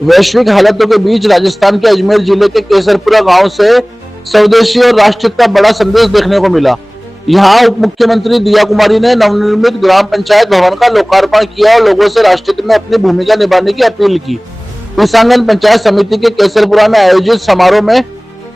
वैश्विक हालातों के बीच राजस्थान के अजमेर जिले के केसरपुरा गांव से स्वदेशी और राष्ट्रीय का बड़ा संदेश देखने को मिला। यहाँ उप मुख्यमंत्री दिया कुमारी ने नवनिर्मित ग्राम पंचायत भवन का लोकार्पण किया और लोगों से राष्ट्रहित में अपनी भूमिका निभाने की अपील की। किसानगंज पंचायत समिति के केसरपुरा में आयोजित समारोह में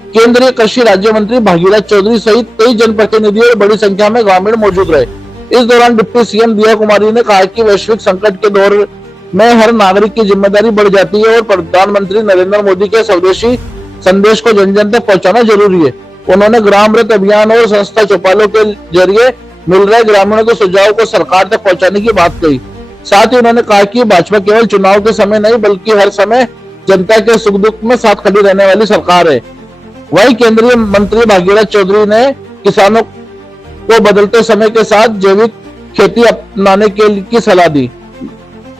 केंद्रीय कृषि राज्य मंत्री भागीरथ चौधरी सहित कई जनप्रतिनिधि और बड़ी संख्या में ग्रामीण मौजूद रहे। इस दौरान डिप्टी सीएम दिया कुमारी ने कहा कि वैश्विक संकट के दौर में हर नागरिक की जिम्मेदारी बढ़ जाती है और प्रधानमंत्री नरेंद्र मोदी के स्वदेशी संदेश को जन जन तक पहुंचाना जरूरी है। उन्होंने ग्रामरथ अभियान और संस्था चौपालों के जरिए मिल रहे ग्रामीणों के सुझाव को सरकार तक पहुंचाने की बात कही। साथ ही उन्होंने कहा कि भाजपा केवल चुनाव के समय नहीं बल्कि हर समय जनता के सुख दुख में साथ खड़ी रहने वाली सरकार है। वहीं केंद्रीय मंत्री भागीरथ चौधरी ने किसानों को बदलते समय के साथ जैविक खेती अपनाने की सलाह दी।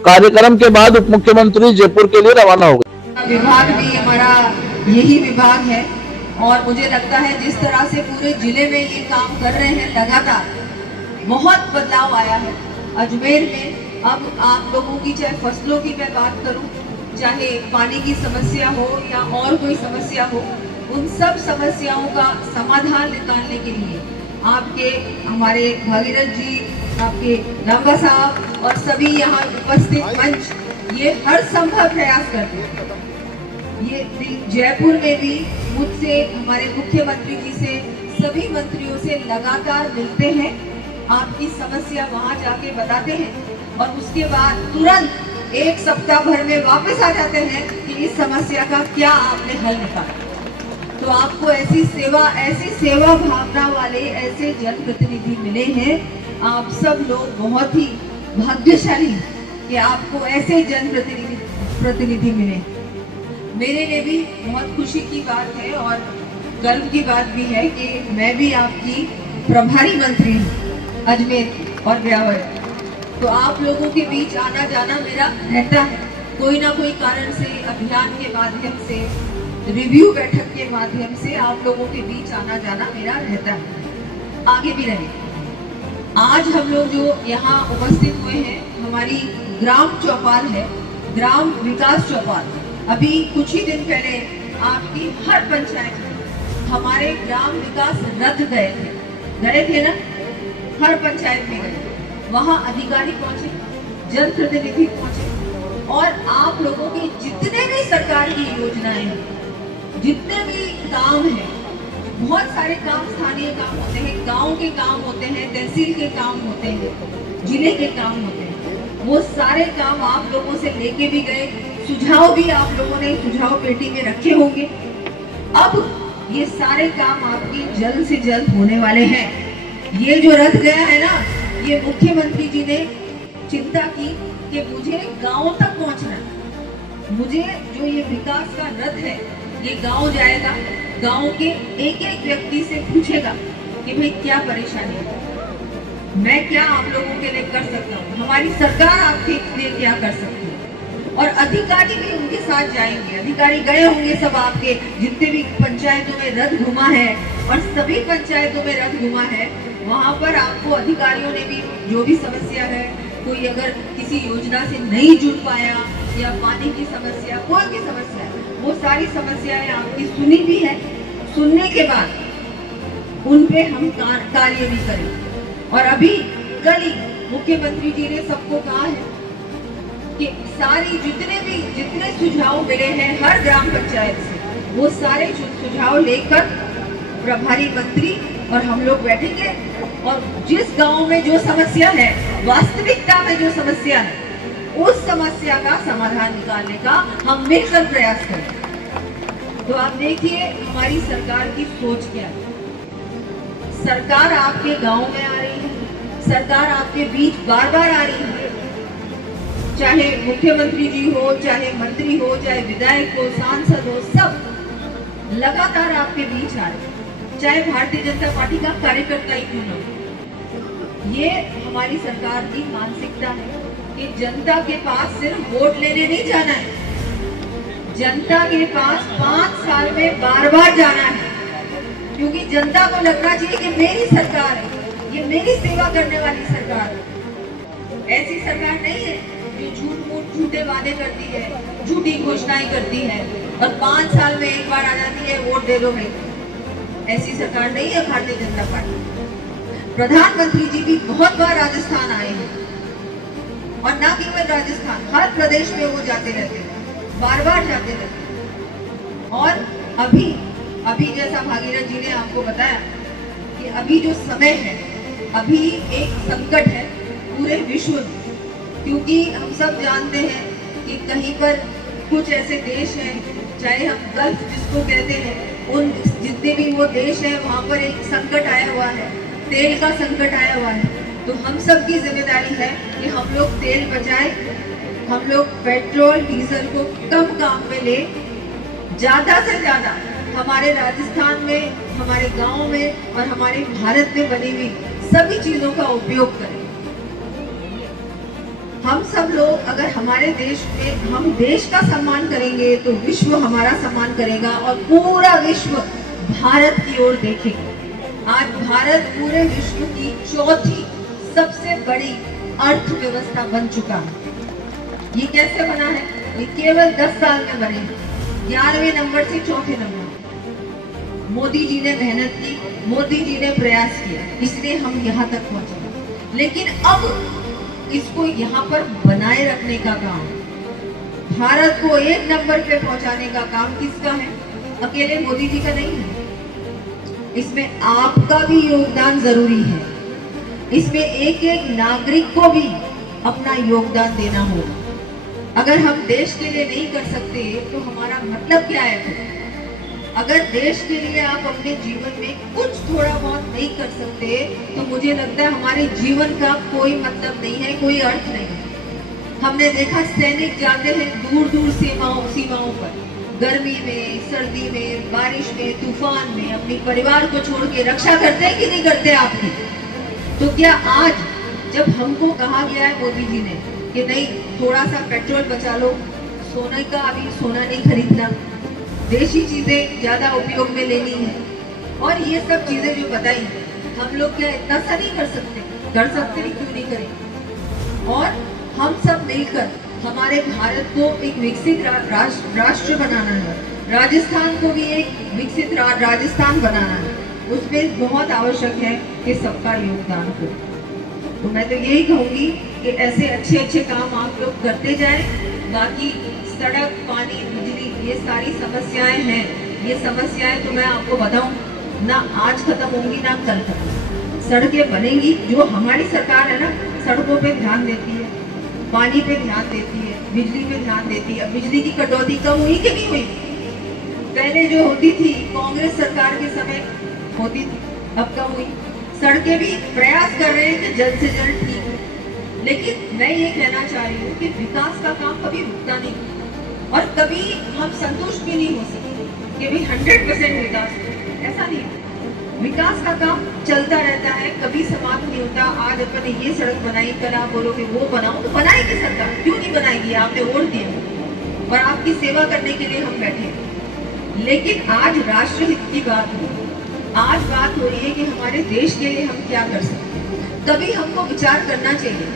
कार्यक्रम के बाद उप मुख्यमंत्री जयपुर के लिए रवाना हो गए। विभाग भी हमारा यही विभाग है और मुझे लगता है जिस तरह से पूरे जिले में ये काम कर रहे हैं लगातार बहुत बदलाव आया है। अजमेर में अब आप लोगों की चाहे फसलों की मैं बात करूं, चाहे पानी की समस्या हो या और कोई समस्या हो, उन सब समस्याओं का समाधान निकालने के लिए आपके हमारे भागीरथ जी, आपके लांबा साहब और सभी यहाँ उपस्थित मंच ये हर संभव प्रयास करते हैं। ये जयपुर में भी मुझसे, हमारे मुख्यमंत्री जी से, सभी मंत्रियों से लगातार मिलते हैं, आपकी समस्या वहाँ जाके बताते हैं और उसके बाद तुरंत एक सप्ताह भर में वापस आ जाते हैं कि इस समस्या का क्या आपने हल निकाला। तो आपको ऐसी सेवा भावना वाले ऐसे जनप्रतिनिधि मिले हैं। आप सब लोग बहुत ही भाग्यशाली कि आपको ऐसे जनप्रतिनिधि मिले। मेरे लिए भी बहुत खुशी की बात है और गर्व की बात भी है कि मैं भी आपकी प्रभारी मंत्री हूँ अजमेर और ब्यावर। तो आप लोगों के बीच आना जाना मेरा रहता है, कोई ना कोई कारण से, अभियान के माध्यम से, रिव्यू बैठक के माध्यम से आप लोगों के बीच आना जाना मेरा रहता है, आगे भी रहेगा। आज हम लोग जो यहाँ उपस्थित हुए हैं, हमारी ग्राम चौपाल है, ग्राम विकास चौपाल। अभी कुछ ही दिन पहले आपकी हर पंचायत में हमारे ग्राम विकास रथ गए थे ना, हर पंचायत में गए। वहाँ अधिकारी पहुंचे, जनप्रतिनिधि पहुंचे और आप लोगों की जितने भी सरकार की योजनाएं हैं, जितने भी काम हैं, बहुत सारे काम स्थानीय काम होते हैं, गांव के काम होते हैं, तहसील के काम होते हैं, जिले के काम होते हैं, वो सारे काम आप लोगों से लेके भी गए। सुझाव भी आप लोगों ने सुझाव पेटी में रखे होंगे। अब ये सारे काम आपके जल्द से जल्द होने वाले हैं। ये जो रथ गया है ना, ये मुख्यमंत्री जी ने चिंता की कि मुझे गाँव तक पहुँचना, मुझे जो ये विकास का रथ है ये गांव जाएगा, गांव के एक एक व्यक्ति से पूछेगा कि भाई क्या परेशानी है, मैं क्या आप लोगों के लिए कर सकता हूँ, हमारी सरकार आपके लिए क्या कर सकती है। और अधिकारी भी उनके साथ जाएंगे, अधिकारी गए होंगे सब आपके जितने भी पंचायतों में रथ घुमा है और सभी पंचायतों में रथ घुमा है, वहाँ पर आपको अधिकारियों ने भी जो भी समस्या है, कोई अगर किसी योजना से नहीं जुड़ पाया या पानी की समस्या, कोई भी समस्या, वो सारी समस्याएं आपकी सुनी भी है। सुनने के बाद उन पे हम कार्य भी करें। और अभी कल ही मुख्यमंत्री जी ने सबको कहा है कि सारी जितने सुझाव मिले हैं हर ग्राम पंचायत से, वो सारे सुझाव लेकर प्रभारी मंत्री और हम लोग बैठेंगे और जिस गांव में जो समस्या है, वास्तविकता में जो समस्या है, उस समस्या का समाधान निकालने का हम मिलकर प्रयास करें। तो आप देखिए हमारी सरकार की सोच क्या है। सरकार आपके गांव में आ रही है, सरकार आपके बीच बार बार आ रही है, चाहे मुख्यमंत्री जी हो, चाहे मंत्री हो, चाहे विधायक हो, सांसद हो, सब लगातार आपके बीच आ रहे हैं, चाहे भारतीय जनता पार्टी का कार्यकर्ता ही क्यों न हो। ये हमारी सरकार की मानसिकता है कि जनता के पास सिर्फ वोट लेने नहीं जाना है, जनता के पास 5 साल में बार बार जाना है, क्योंकि जनता को लगना चाहिए कि मेरी सरकार है, ये मेरी सेवा करने वाली सरकार है। ऐसी सरकार नहीं है जो झूठ मूठ झूठे वादे करती है, झूठी घोषणाएं करती है और 5 साल में एक बार आ जाती है, वोट दे दो भाई। ऐसी सरकार नहीं है भारतीय जनता पार्टी। प्रधानमंत्री जी भी बहुत बार राजस्थान आए हैं और ना केवल राजस्थान, हर प्रदेश में वो जाते रहते हैं, बार बार जाते रहते हैं। और अभी जैसा भागीरथ जी ने आपको बताया कि अभी जो समय है, अभी एक संकट है पूरे विश्व में, क्योंकि हम सब जानते हैं कि कहीं पर कुछ ऐसे देश हैं, चाहे हम गल्फ जिसको कहते हैं, उन जितने भी वो देश हैं वहाँ पर एक संकट आया हुआ है, तेल का संकट आया हुआ है। तो हम सब की जिम्मेदारी है कि हम लोग तेल बचाएं, हम लोग पेट्रोल डीजल को कम काम में ले, ज्यादा से ज्यादा हमारे राजस्थान में, हमारे गांव में और हमारे भारत में बनी हुई सभी चीजों का उपयोग करें। हम सब लोग अगर हमारे देश में हम देश का सम्मान करेंगे तो विश्व हमारा सम्मान करेगा और पूरा विश्व भारत की ओर देखेगा। आज भारत पूरे विश्व की चौथी सबसे बड़ी अर्थव्यवस्था बन चुका है। ये कैसे बना है? ये केवल 10 साल में बने हैं। 11वें नंबर से चौथे नंबर। मोदी जी ने मेहनत की, मोदी जी ने प्रयास किया, इसलिए हम यहाँ तक पहुंचे। लेकिन अब इसको यहाँ पर बनाए रखने का काम, भारत को 1 नंबर पे पहुंचाने का काम किसका है? अकेले मोदी जी का नहीं है, इसमें आपका भी योगदान जरूरी है। इसमें एक एक नागरिक को भी अपना योगदान देना होगा। अगर हम देश के लिए नहीं कर सकते तो हमारा मतलब क्या है? अगर देश के लिए आप अपने जीवन में कुछ थोड़ा बहुत नहीं कर सकते तो मुझे लगता है हमारे जीवन का कोई मतलब नहीं है, कोई अर्थ नहीं है। हमने देखा सैनिक जाते हैं दूर दूर सीमाओं पर, गर्मी में, सर्दी में, बारिश में, तूफान में, अपने परिवार को छोड़ के रक्षा करते हैं कि नहीं करते आपकी? तो क्या आज जब हमको कहा गया है मोदी जी ने कि नहीं थोड़ा सा पेट्रोल बचा लो, सोने का अभी सोना नहीं खरीदना, देशी चीजें ज्यादा उपयोग में लेनी है, और ये सब चीजें जो बताई हम लोग क्या इतना सा नहीं कर सकते? कर सकते हैं, क्यों नहीं करें? और हम सब मिलकर हमारे भारत को एक विकसित राष्ट्र बनाना है, राजस्थान को भी एक विकसित राजस्थान बनाना है। उसमें बहुत आवश्यक है कि सबका योगदान हो। तो मैं तो यही कहूंगी कि ऐसे अच्छे अच्छे काम आप लोग करते जाएं। बाकी सड़क, पानी, बिजली, ये सारी समस्याएं हैं। ये समस्याएं तो मैं आपको बताऊं ना आज खत्म होंगी ना कल खत्म। सड़कें बनेंगी, जो हमारी सरकार है ना सड़कों पे ध्यान देती है, पानी पे ध्यान देती है, बिजली पे ध्यान देती है। बिजली की कटौती कम हुई कि नहीं हुई? पहले जो होती थी कांग्रेस सरकार के समय होती थी, अब कम हुई। सड़कें भी प्रयास कर रहे हैं कि जल्द से जल्द ठीक हो। लेकिन मैं ये कहना चाह रही हूँ कि विकास का काम कभी रुकता नहीं और कभी हम संतुष्ट भी नहीं हो सकते कि भी 100% विकास हो, ऐसा नहीं है। विकास का काम चलता रहता है, कभी समाप्त नहीं होता। आज अपन ने ये सड़क बनाई, कल आप बोलोगे वो बनाओ, तो बनाएगी सरकार, क्यों नहीं बनाएगी? आपने वोट दिया और आपकी सेवा करने के लिए हम बैठे। लेकिन आज राष्ट्रहित की बात हो, आज बात हो रही है कि हमारे देश के लिए हम क्या कर सकते हैं। कभी हमको विचार करना चाहिए,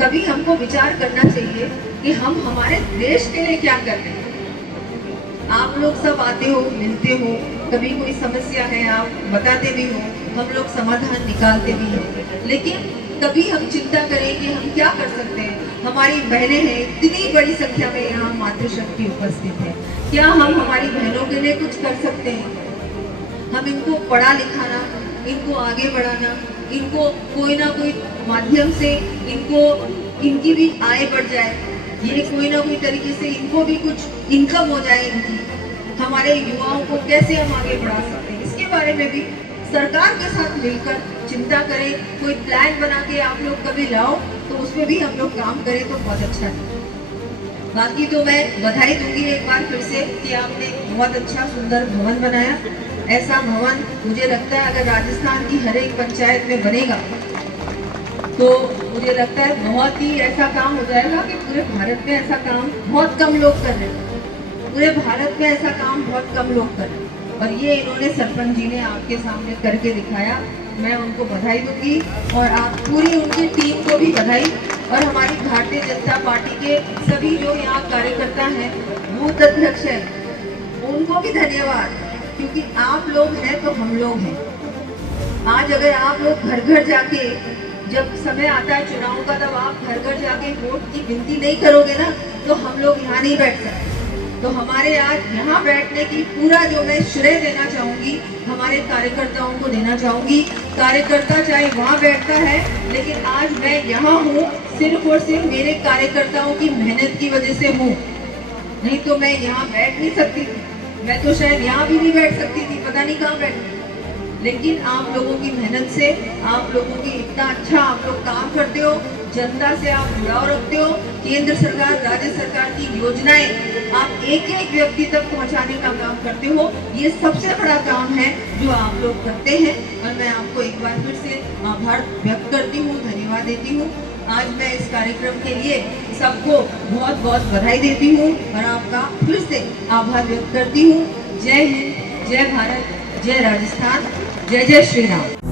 कभी हमको विचार करना चाहिए कि हम हमारे देश के लिए क्या कर रहे हैं। आप लोग सब आते हो, मिलते हो, कभी कोई समस्या है आप बताते भी हो, हम लोग समाधान निकालते भी हैं। लेकिन कभी हम चिंता करें कि हम क्या कर सकते हैं। हमारी बहनें हैं, इतनी बड़ी संख्या में यहाँ मातृशक्ति उपस्थित है, क्या हम हमारी बहनों के लिए कुछ कर सकते हैं? हम इनको पढ़ा लिखाना, इनको आगे बढ़ाना, इनको कोई ना कोई माध्यम से इनकी भी आय बढ़ जाए, ये कोई ना कोई तरीके से इनको भी कुछ इनकम हो जाए इनकी। हमारे युवाओं को कैसे हम आगे बढ़ा सकते हैं, इसके बारे में भी सरकार के साथ मिलकर चिंता करें। कोई प्लान बना के आप लोग कभी लाओ तो उसमें भी हम लोग काम करें तो बहुत अच्छा है। बाकी तो मैं बधाई दूंगी एक बार फिर से कि आपने बहुत अच्छा सुंदर भवन बनाया। ऐसा भवन मुझे लगता है अगर राजस्थान की हर एक पंचायत में बनेगा तो मुझे लगता है बहुत ही ऐसा काम हो जाएगा कि पूरे भारत में ऐसा काम बहुत कम लोग कर रहे हैं। पूरे भारत में ऐसा काम बहुत कम लोग कर रहे हैं और ये इन्होंने सरपंच जी ने आपके सामने करके दिखाया। मैं उनको बधाई दूंगी और आप पूरी उनकी टीम को भी बधाई। और हमारी भारतीय जनता पार्टी के सभी जो यहाँ कार्यकर्ता हैं, बूथ अध्यक्ष हैं, उनको भी धन्यवाद, क्योंकि आप लोग हैं तो हम लोग हैं। आज अगर आप लोग घर घर जाके, जब समय आता है चुनाव का, तब आप घर घर जाके वोट की गिनती नहीं करोगे ना, तो हम लोग यहाँ नहीं बैठ सकते। तो हमारे आज यहाँ बैठने की पूरा जो मैं श्रेय देना चाहूँगी, हमारे कार्यकर्ताओं को देना चाहूँगी। कार्यकर्ता चाहे वहाँ बैठता है, लेकिन आज मैं यहाँ हूँ सिर्फ और सिर्फ मेरे कार्यकर्ताओं की मेहनत की वजह से हूँ, नहीं तो मैं यहाँ बैठ नहीं सकती थी। मैं तो शायद यहाँ भी नहीं बैठ सकती थी, पता नहीं कहाँ बैठ। लेकिन आप लोगों की मेहनत से, आप लोगों की इतना अच्छा आप लोग काम करते हो, जनता से आप जुड़ाव रखते हो, केंद्र सरकार, राज्य सरकार की योजनाएं आप एक एक व्यक्ति तक पहुंचाने का काम करते हो। ये सबसे बड़ा काम है जो आप लोग करते हैं, और मैं आपको एक बार फिर से आभार व्यक्त करती हूँ, धन्यवाद देती हूँ। आज मैं इस कार्यक्रम के लिए सबको बहुत बहुत बधाई देती हूँ और आपका फिर से आभार व्यक्त करती हूँ। जय हिंद, जय भारत, जय राजस्थान, जय जय श्री राम।